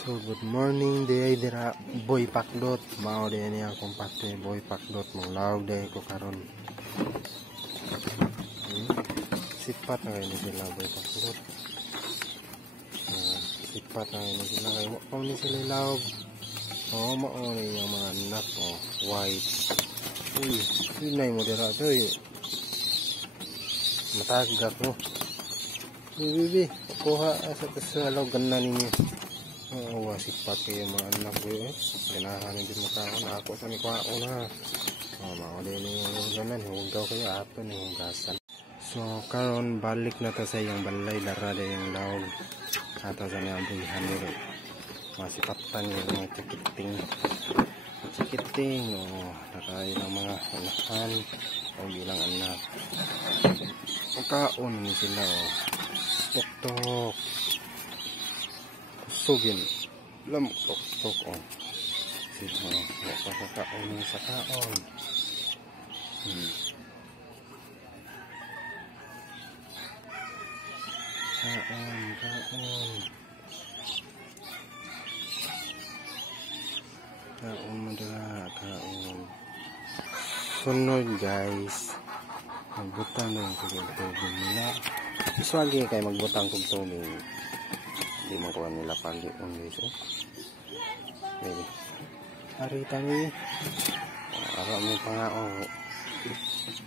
So good morning day dira Boy Pakdot mao din niya akong pati Boy Pakdot mong lawg day ko karon. Sipat na kayo sila Boy Pakdot. Sipat na kayo sila kay mo ni sila lawg. Oh mao ni yung mga anak white. Inay mo dira toy. Matagak mo. Bibi, kuha sa lawg ganan ninyo. Oo, sipat kayo mga anak ko eh. Ganahan din mo tao na ako sa nikuha ko na. Mao din yung ganan, hugaw kayo ato yung hugasan. So, karon balik na ta sa yung balay, dara na yung lawg. Ato sa niyang buhihan nila. Masipatan yung mga chikiting. Chikiting, nakain ng mga anahan. O bilang anak. Pagkaon ni sila, tok-tok. Sugin lamok tok sige kakakaon sa kaon kaon mo dala kaon. Sunod guys, magbutang ng tubig nila. Iswagi kayo magbutang kong tubig. Hindi mo kuha nila paliun guys. Baby. Hari kami. Araw mo pa nga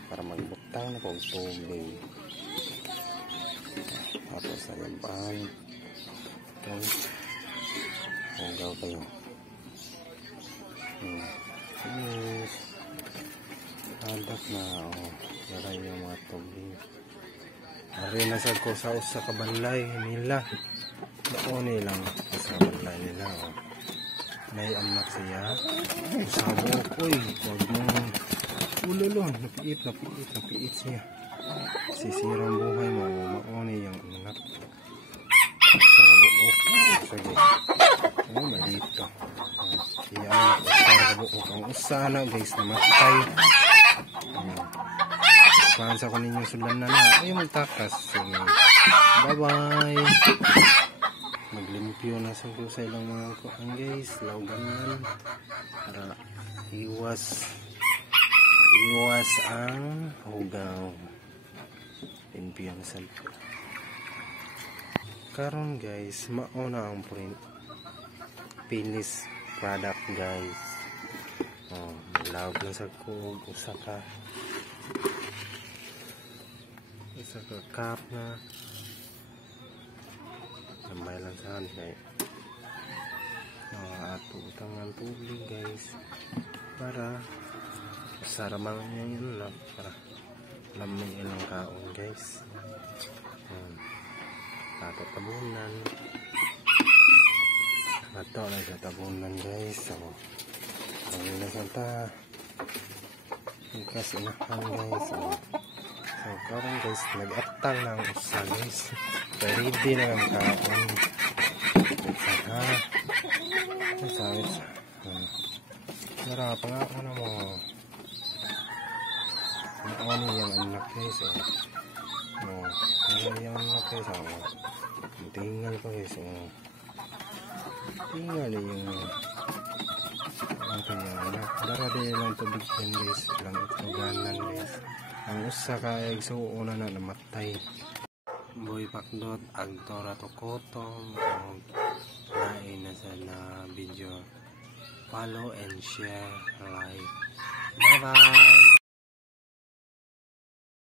para magbutang na kong tubig. Tapos sa laban. Hugaw kayo. Yes. Hadak na. Yaray yung mga tubig. Hari na sa ko sa usa kabalay nila. Mauni lang sa balay nila. May anak siya. Usabo ko huwag mong ulolo. Napiit siya. Sisirang buhay mo. Mauni yung anak. Sa kabuok. Sige. Malito. Siya ang sa kabuok. Ang usa na guys na matay. Pansa ko ninyo sulan na ay magtakas. Bye bye. Maglimpyo na sa ilang mga kuhan guys, lawganan para iwas ang hugaw. Limpyo na sa karon guys, mauna ang finish product guys. Malawag na sa kug usa ka cup na may lang saan guys. Ato utangan tubig guys para saraman niya yun lang para lamig ilang kaon guys. Ato tabunan lang sa tabunan guys. Ang ilasan ta ikas inahan guys. So karon guys nag-atang na ang usa guys. Ready na ang kaon. Sawit. Nara pa nga ano mo. Ano yung anak guys yung anak guys tinggal ko guys tinggal yung anak. Dara din lang tubig yan guys. Lang ito ganan guys. Ang usa ka una na namatay. Boy Pakdot agtora to kotong lain na sa video. Follow and share, like. Bye bye.